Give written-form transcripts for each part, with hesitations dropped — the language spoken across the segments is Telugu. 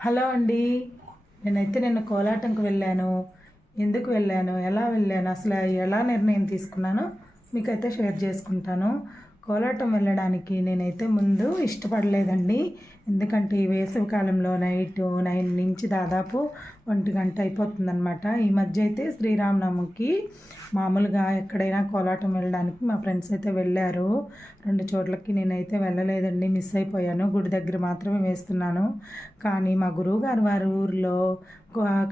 హలో అండి. నేనైతే నిన్న కోలాటంకి వెళ్ళాను. ఎందుకు వెళ్ళాను, ఎలా వెళ్ళాను, అసలు ఎలా నిర్ణయం తీసుకున్నానో మీకైతే షేర్ చేసుకుంటాను. కోలాటం వెళ్ళడానికి నేనైతే ముందు ఇష్టపడలేదండి. ఎందుకంటే ఈ వేసవి కాలంలో నైట్ 9 నుంచి దాదాపు 1 గంట అయిపోతుందన్నమాట. ఈ మధ్య అయితే శ్రీరామనవమికి మామూలుగా ఎక్కడైనా కోలాటం వెళ్ళడానికి మా ఫ్రెండ్స్ అయితే వెళ్ళారు. 2 చోట్లకి నేనైతే వెళ్ళలేదండి, మిస్ అయిపోయాను. గుడి దగ్గర మాత్రమే వేస్తున్నాను. కానీ మా గురువుగారు వారి ఊరిలో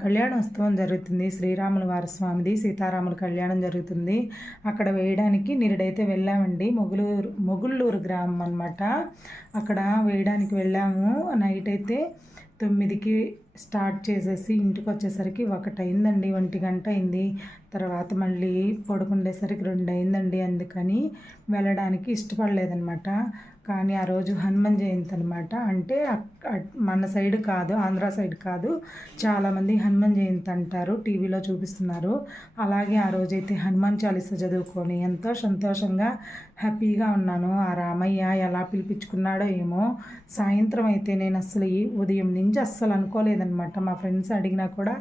కళ్యాణోత్సవం జరుగుతుంది. శ్రీరాముల వారి స్వామిది సీతారాముల కళ్యాణం జరుగుతుంది. అక్కడ వేయడానికి నిరుడైతే వెళ్ళామండి. మొగుళ్ళూరు గ్రామం అనమాట. అక్కడ వేయడానికి వెళ్ళాము. నైట్ అయితే 9కి స్టార్ట్ చేసేసి ఇంటికి వచ్చేసరికి 1 అయిందండి, 1 గంట అయింది. తర్వాత మళ్ళీ పడుకుండేసరికి 2 అయిందండి. అందుకని వెళ్ళడానికి ఇష్టపడలేదనమాట. కానీ ఆ రోజు హనుమాన్ జయంతి అనమాట. అంటే మన సైడ్ కాదు, ఆంధ్ర సైడ్ కాదు, చాలామంది హనుమాన్ జయంతి అంటారు, టీవీలో చూపిస్తున్నారు. అలాగే ఆ రోజైతే హనుమాన్ చాలీస చదువుకొని ఎంతో సంతోషంగా హ్యాపీగా ఉన్నాను. ఆ రామయ్య ఎలా పిలిపించుకున్నాడో ఏమో. సాయంత్రం అయితే నేను అసలు ఉదయం నుంచి అస్సలు అనుకోలేదనమాట. మా ఫ్రెండ్స్ అడిగినా కూడా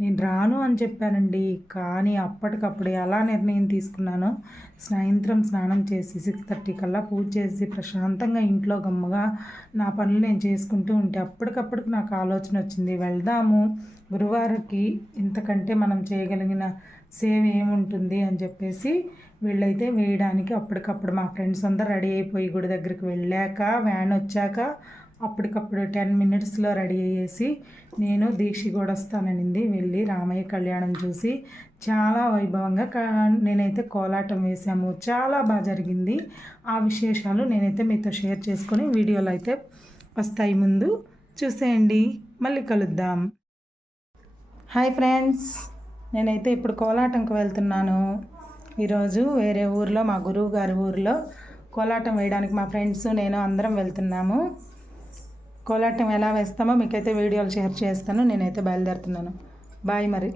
నేను రాను అని చెప్పానండి. కానీ అప్పటికప్పుడు ఎలా నిర్ణయం తీసుకున్నానో, సాయంత్రం స్నానం చేసి 6:30 కల్లా పూజ చేసి ప్రశాంతంగా ఇంట్లో గమ్ముగా నా పనులు నేను చేసుకుంటూ ఉంటే అప్పటికప్పటికి నాకు ఆలోచన వచ్చింది, వెళ్దాము గురువారికి, ఇంతకంటే మనం చేయగలిగిన సేవ ఏముంటుంది అని చెప్పేసి వీళ్ళైతే వేయడానికి అప్పటికప్పుడు మా ఫ్రెండ్స్ అందరూ రెడీ అయిపోయి గుడి దగ్గరికి వెళ్ళాక వ్యాన్ వచ్చాక అప్పటికప్పుడు 10 మినిట్స్లో రెడీ అయ్యేసి నేను దీక్ష కూడా వస్తాననింది. వెళ్ళి రామయ్య కళ్యాణం చూసి చాలా వైభవంగా నేనైతే కోలాటం వేసాము. చాలా బాగా జరిగింది. ఆ విశేషాలు నేనైతే మీతో షేర్ చేసుకొని వీడియోలో అయితే వస్తాయి, ముందు చూసేయండి. మళ్ళీ కలుద్దాం. హాయ్ ఫ్రెండ్స్, నేనైతే ఇప్పుడు కోలాటంకి వెళ్తున్నాను. ఈరోజు వేరే ఊర్లో, మా గురువు గారి ఊరిలో కోలాటం వేయడానికి మా ఫ్రెండ్స్ నేను అందరం వెళ్తున్నాము. కోలాటం ఎలా వేస్తామో మీకైతే వీడియోలు షేర్ చేస్తాను. నేనైతే బయలుదేరుతున్నాను. బాయ్ మరి.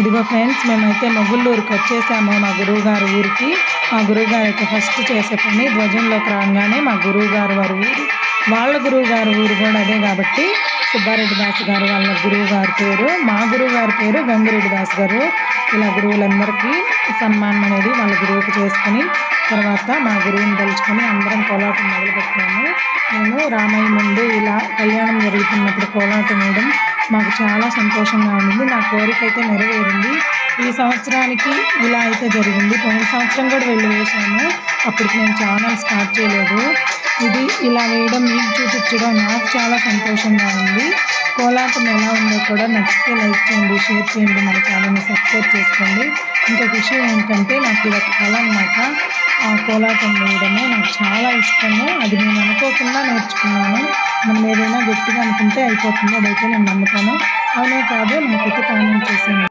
ఇదిగో ఫ్రెండ్స్, మేమైతే మొగుళ్ళూరుకి వచ్చేసాము, మా గురువుగారి ఊరికి. మా గురువుగారు అయితే ఫస్ట్ చేసే పని ధ్వజంలోకి రాగానే మా గురువుగారు వారి ఊరు, వాళ్ళ గురువుగారి ఊరు కూడా అదే కాబట్టి సుబ్బారెడ్డి దాస్ గారు వాళ్ళ గురువు గారి పేరు, మా గురువు గారి పేరు గంగిరెడ్డి దాస్ గారు. ఇలా గురువులందరికీ సన్మానం అనేది వాళ్ళ గురువుకి చేసుకొని తర్వాత మా గురువుని తలుచుకొని అందరం కోలాటం మొదలుపెట్టాము. మేము రామయ్య ముందు ఇలా కళ్యాణం జరుగుతున్నప్పుడు కోలాటం వేయడం మాకు చాలా సంతోషంగా ఉంది. నా కోరిక అయితే నెరవేరింది. ఈ సంవత్సరానికి ఇలా అయితే జరిగింది. పోయిన సంవత్సరం కూడా వెళ్ళి వేసాము. అప్పటికి నేను ఛానల్ స్టార్ట్ చేయలేదు. ఇది ఇలా వేయడం, మీకు చూపించడం నాకు చాలా సంతోషంగా ఉంది. కోలాటం ఎలా ఉందో కూడా నచ్చితే లైక్ చేయండి, షేర్ చేయండి, మన ఛానల్ని సబ్స్క్రైబ్ చేసుకోండి. ఇంకొక విషయం ఏంటంటే, నాకు ఇది ఒక కళ అనమాట. ఆ కోలాటం వేయడమే నాకు చాలా ఇష్టము. అది నేను అనుకోకుండా నేర్చుకున్నాను. మనం ఏదైనా గట్టిగా అనుకుంటే అయిపోతుంది, అదైతే నేను నమ్ముతాను. అవునే కాదు నాకైతే కామెంట్ చేసాను.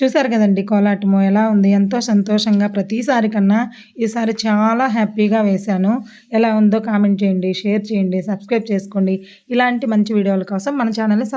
చూసారు కదండి కోలాటము ఎలా ఉంది, ఎంతో సంతోషంగా ప్రతిసారి కన్నా ఈసారి చాలా హ్యాపీగా వేశాను. ఎలా ఉందో కామెంట్ చేయండి, షేర్ చేయండి, సబ్స్క్రైబ్ చేసుకోండి. ఇలాంటి మంచి వీడియోల కోసం మన ఛానల్ని